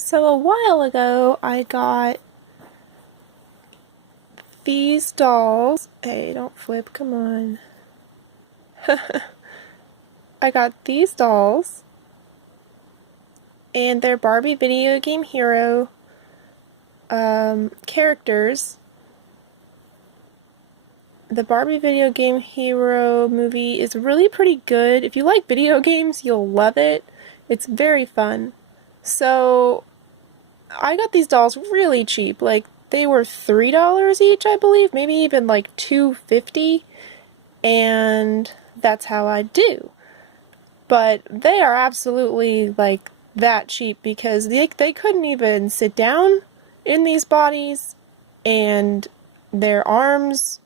So a while ago, I got these dolls. Hey, don't flip, come on. I got these dolls, and they're Barbie video game hero characters. The Barbie video game hero movie is really pretty good. If you like video games, you'll love it. It's very fun. So I got these dolls really cheap. Like, they were $3 each, I believe, maybe even like $2.50, and that's how I do. But they are absolutely like that cheap because they couldn't even sit down in these bodies, and their arms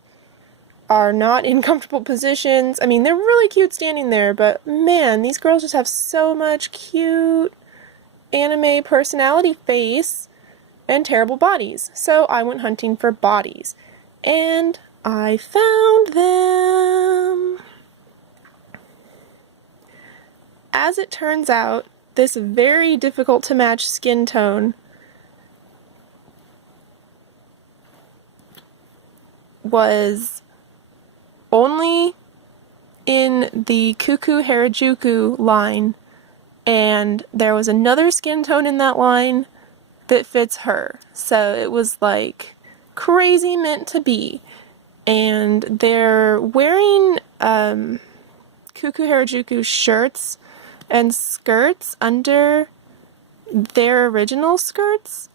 are not in comfortable positions. I mean, they're really cute standing there, but man, these girls just have so much cute anime personality face and terrible bodies. So I went hunting for bodies, and I found them. As it turns out, this very difficult to match skin tone was only in the tooo harajuku line, and there was another skin tone in that line that fits her. So it was like crazy meant to be. And they're wearing tooo harajuku shirts and skirts under their original skirts,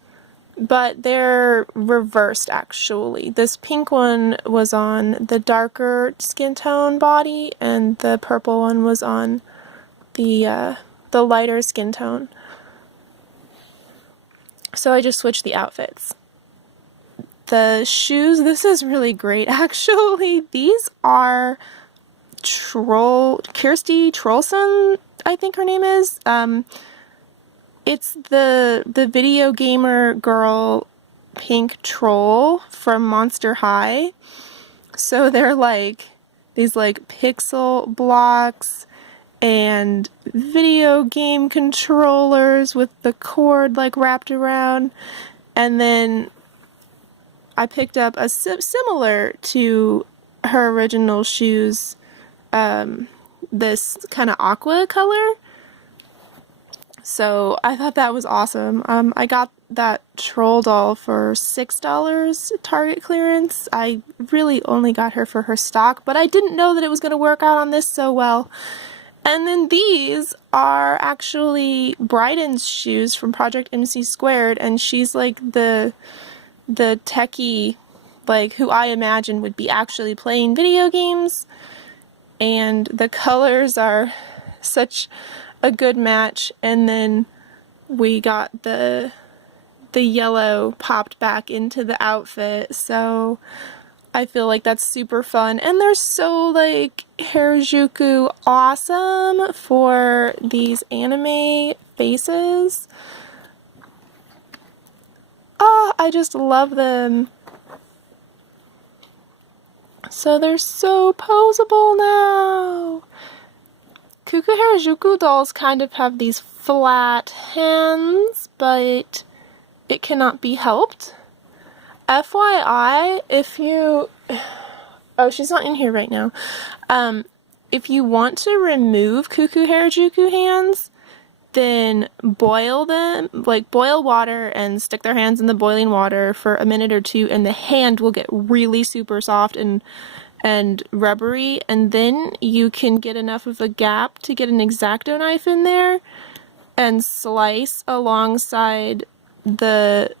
but they're reversed actually. This pink one was on the darker skin tone body, and the purple one was on the lighter skin tone. So I just switched the outfits. The shoes, this is really great actually. These are Kirsty Trollson, I think her name is. It's the video gamer girl pink troll from Monster High. So they're like these like pixel blocks and video game controllers with the cord like wrapped around. And then I picked up a similar to her original shoes, this kind of aqua color. So I thought that was awesome. I got that troll doll for $6 Target clearance. I really only got her for her stock, but I didn't know that it was going to work out on this so well. And then these are actually Bryden's shoes from Project MC Squared, and she's like the techie, like who I imagine would be actually playing video games. And the colors are such a good match. And then we got the yellow popped back into the outfit, so I feel like that's super fun. And they're so like harajuku awesome for these anime faces. Oh, I just love them. So they're so poseable now. Tooo harajuku dolls kind of have these flat hands, but it cannot be helped. FYI, if you... Oh, she's not in here right now. If you want to remove tooo harajuku hands, then boil them, like boil water and stick their hands in the boiling water for a minute or two, and the hand will get really super soft and rubbery, and then you can get enough of a gap to get an X-Acto knife in there and slice alongside the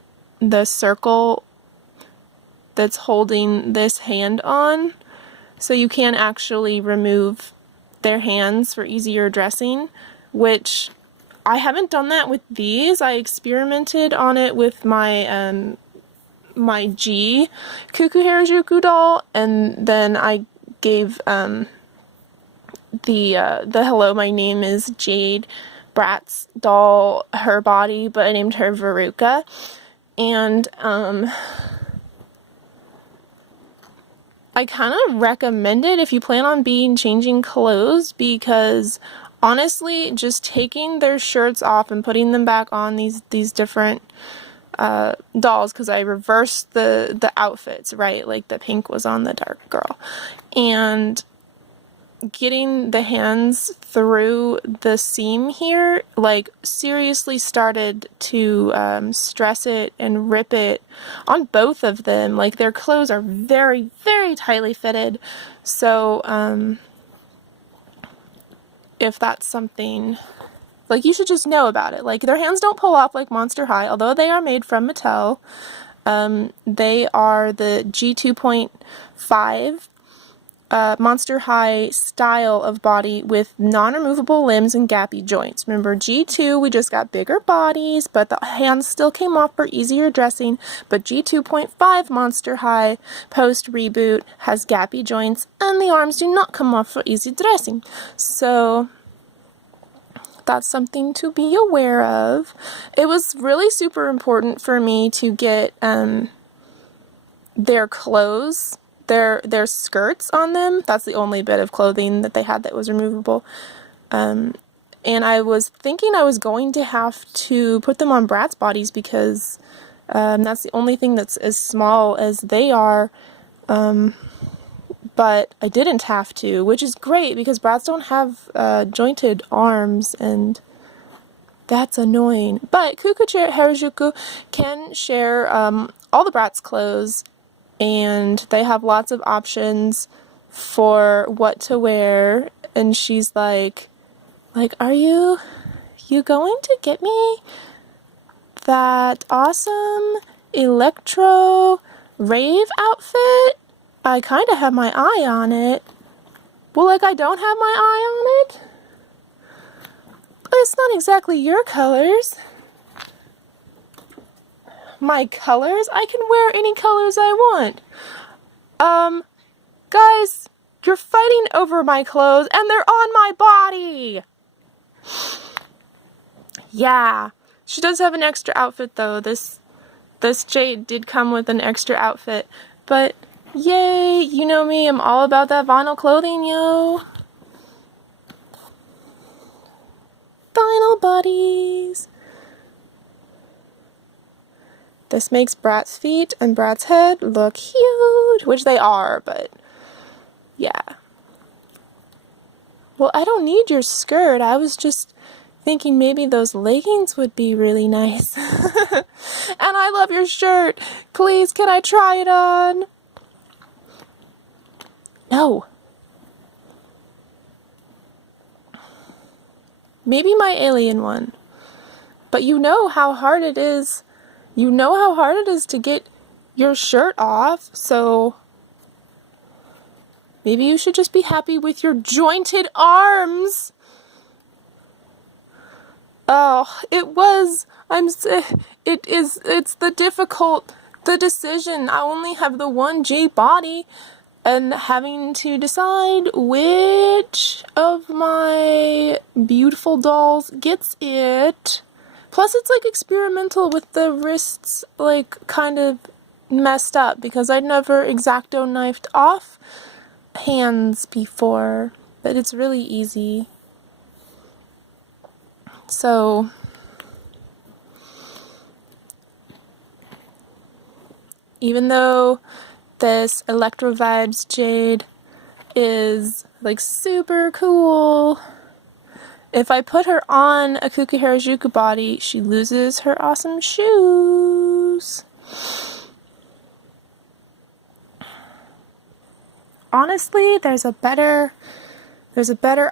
circle that's holding this hand on, so you can actually remove their hands for easier dressing, which I haven't done that with these. I experimented on it with my my G tooo harajuku doll, and then I gave the Hello, my name is Jade Bratz doll her body, but I named her Veruca. And I kind of recommend it if you plan on changing clothes, because honestly, just taking their shirts off and putting them back on these different dolls, because I reversed the outfits, right? Like the pink was on the dark girl, and getting the hands through the seam here, like, seriously started to stress it and rip it on both of them. Like, their clothes are very, very tightly fitted. So, if that's something, like, you should just know about it. Like, their hands don't pull off like Monster High, although they are made from Mattel. They are the G2.5 Monster High style of body with non-removable limbs and gappy joints. Remember, G2, we just got bigger bodies, but the hands still came off for easier dressing. But G2.5 Monster High post-reboot has gappy joints, and the arms do not come off for easy dressing. So that's something to be aware of. It was really super important for me to get their clothes, their skirts on them. That's the only bit of clothing that they had that was removable. And I was thinking I was going to have to put them on Bratz bodies, because that's the only thing that's as small as they are. But I didn't have to, which is great, because Bratz don't have jointed arms, and that's annoying. But Cuckoo Harajuku can share all the Bratz clothes, and they have lots of options for what to wear. And she's like, are you going to get me that awesome electro rave outfit? I kind of have my eye on it. Well, like, I don't have my eye on it? It's not exactly your colors. My colors? I can wear any colors I want. Guys, you're fighting over my clothes, and they're on my body! Yeah. She does have an extra outfit, though. This Jade did come with an extra outfit. But, yay, you know me, I'm all about that vinyl clothing, yo. Vinyl buddies. This makes Brat's feet and Brat's head look huge, which they are, but yeah. Well, I don't need your skirt. I was just thinking maybe those leggings would be really nice. And I love your shirt. Please, can I try it on? No. Maybe my alien one. But you know how hard it is. You know how hard it is to get your shirt off, so maybe you should just be happy with your jointed arms. Oh, it's the decision. I only have the one J body, and having to decide which of my beautiful dolls gets it. Plus, it's, like, experimental with the wrists, like, kind of messed up, because I'd never X-Acto knifed off hands before, but it's really easy. So, even though this Electro Vibes Jade is, like, super cool, if I put her on a Cuckoo Harajuku body, she loses her awesome shoes. Honestly, there's a better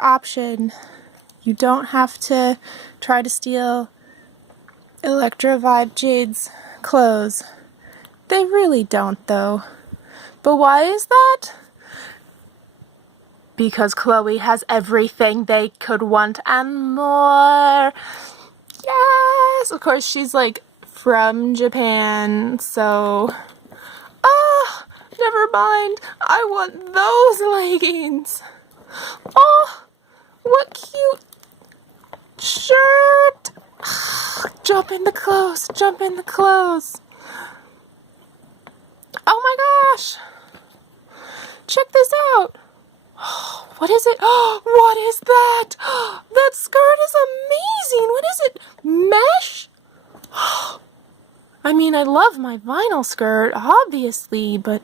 option. You don't have to try to steal Electro Vibe Jade's clothes. They really don't, though. But why is that? Because Chloe has everything they could want and more. Yes! Of course, she's, like, from Japan, so... Oh, never mind. I want those leggings. Oh, what cute shirt. Jump in the clothes. Jump in the clothes. Oh my gosh. Check this out. What is it? What is that? That skirt is amazing. What is it? Mesh? I mean, I love my vinyl skirt, obviously, but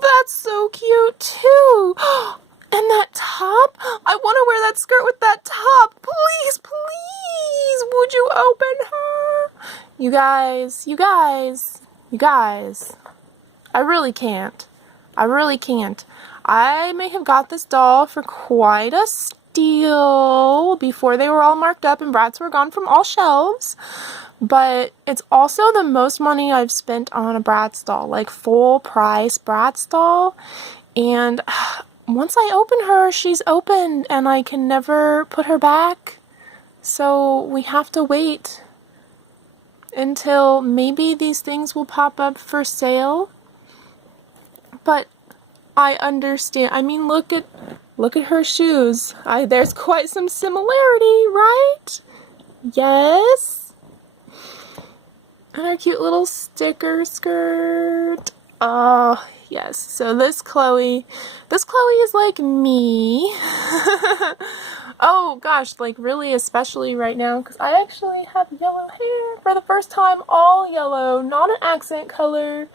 that's so cute too. And that top? I want to wear that skirt with that top. Please, please, would you open her? You guys. I really can't. I may have got this doll for quite a steal before they were all marked up and brats were gone from all shelves. But it's also the most money I've spent on a Bratz doll, like full price Bratz doll. And once I open her, she's opened and I can never put her back. So we have to wait until maybe these things will pop up for sale. But I understand. I mean, look at her shoes. There's quite some similarity, right? Yes. And her cute little sticker skirt. Oh, yes. So this Chloe is like me. Oh gosh, like really especially right now because I actually have yellow hair for the first time, all yellow, not an accent color.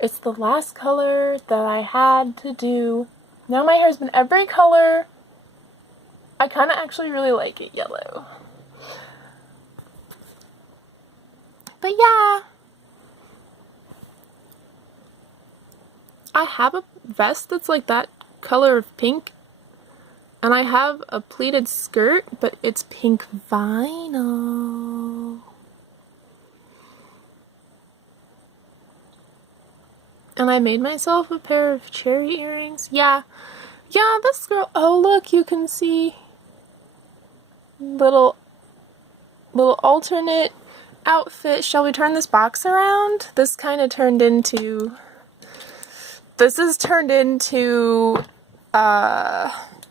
It's the last color that I had to do. Now my hair's been every color. I kind of actually really like it yellow. But yeah, I have a vest that's like that color of pink, and I have a pleated skirt, but it's pink vinyl. And I made myself a pair of cherry earrings. Yeah, this girl, oh look, you can see little alternate outfit. Shall we turn this box around? This has turned into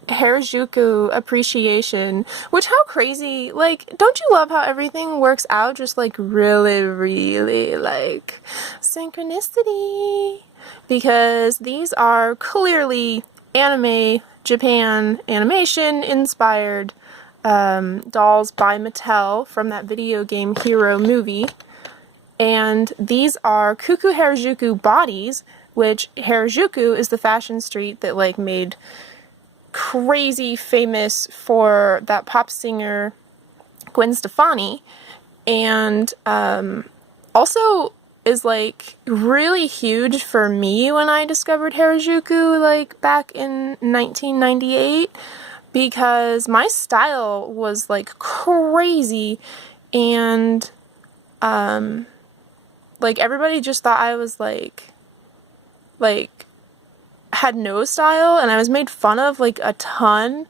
harajuku appreciation, which how crazy, like, don't you love how everything works out just like really, really like synchronicity? Because these are clearly anime, Japan animation inspired dolls by Mattel from that video game Hero movie. And these are Cuckoo Harajuku bodies, which Harajuku is the fashion street that like made crazy famous for that pop singer Gwen Stefani, and also is like really huge for me when I discovered Harajuku like back in 1998. Because my style was like crazy and like everybody just thought I was like had no style, and I was made fun of like a ton,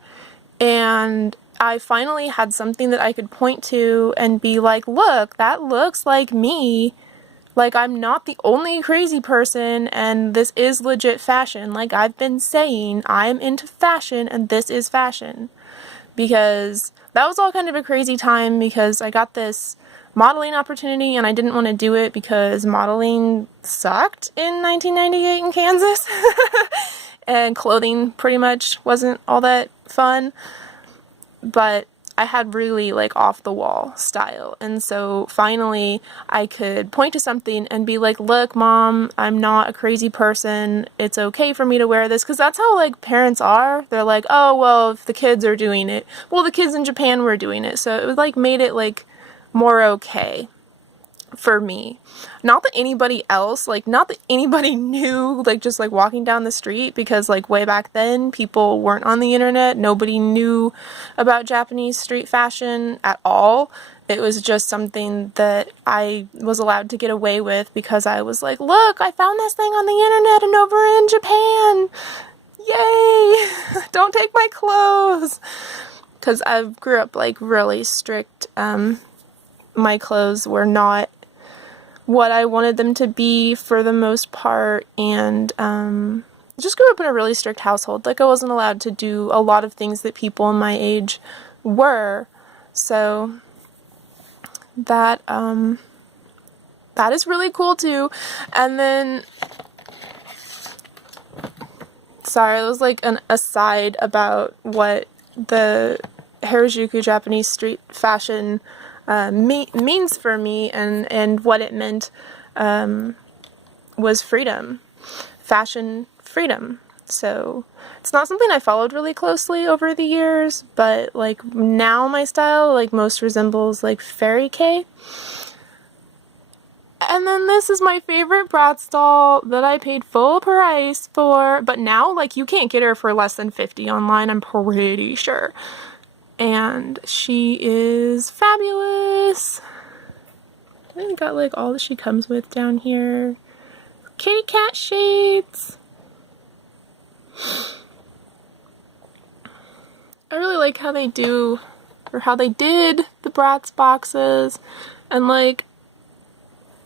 and I finally had something that I could point to and be like, look, that looks like me. Like, I'm not the only crazy person, and this is legit fashion. Like, I've been saying, I'm into fashion, and this is fashion. Because that was all kind of a crazy time, because I got this modeling opportunity, and I didn't want to do it because modeling sucked in 1998 in Kansas. And clothing pretty much wasn't all that fun. But I had really like off the wall style, and so finally I could point to something and be like, look mom, I'm not a crazy person, it's okay for me to wear this, because that's how like parents are. They're like, oh well, if the kids are doing it, well the kids in Japan were doing it, so it was like made it like more okay for me. Not that anybody else, like not that anybody knew, like just like walking down the street, because like way back then people weren't on the internet, nobody knew about Japanese street fashion at all. It was just something that I was allowed to get away with because I was like, look, I found this thing on the internet and over in Japan, yay. Don't take my clothes, because I grew up like really strict. My clothes were not what I wanted them to be for the most part, and just grew up in a really strict household. Like I wasn't allowed to do a lot of things that people my age were, so that is really cool too. And then sorry, that was like an aside about what the harajuku Japanese street fashion means for me, and what it meant was freedom. Fashion freedom. So it's not something I followed really closely over the years, but like now my style like most resembles like fairy K. And then this is my favorite Bratz doll that I paid full price for, but now like you can't get her for less than $50 online, I'm pretty sure. And she is fabulous. I think got like all that she comes with down here. Kitty cat shades. I really like how they do, or how they did the Bratz boxes, and like,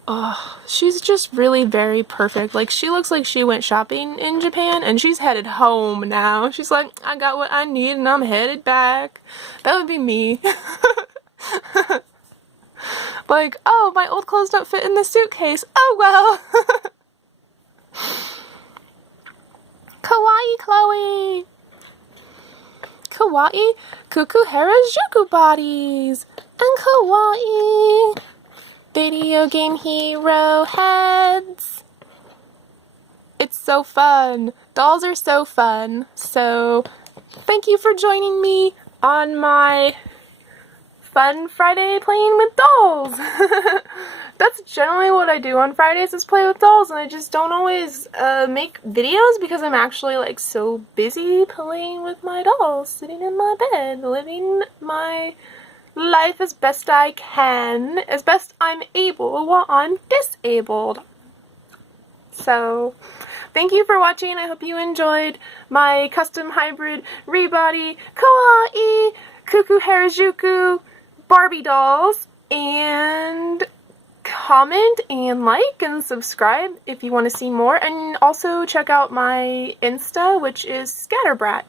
oh, she's just really very perfect. Like, she looks like she went shopping in Japan and she's headed home now. She's like, I got what I need and I'm headed back. That would be me. Like, oh, my old clothes don't fit in the suitcase. Oh well. Kawaii Chloe. Kawaii Cuckoo Harajuku bodies. And kawaii video game hero heads. It's so fun. Dolls are so fun. So thank you for joining me on my fun Friday playing with dolls. That's generally what I do on Fridays, is play with dolls, and I just don't always make videos because I'm actually like so busy playing with my dolls, sitting in my bed, living my life as best I can, as best I'm able while I'm disabled. So, thank you for watching. I hope you enjoyed my custom hybrid rebody kawaii Cuckoo Harajuku Barbie dolls, and comment and like and subscribe if you want to see more, and also check out my Insta, which is Scatterbrat.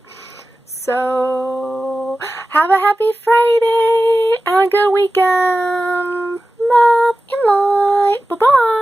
So, have a happy Friday and a good weekend. Love and light. Bye-bye.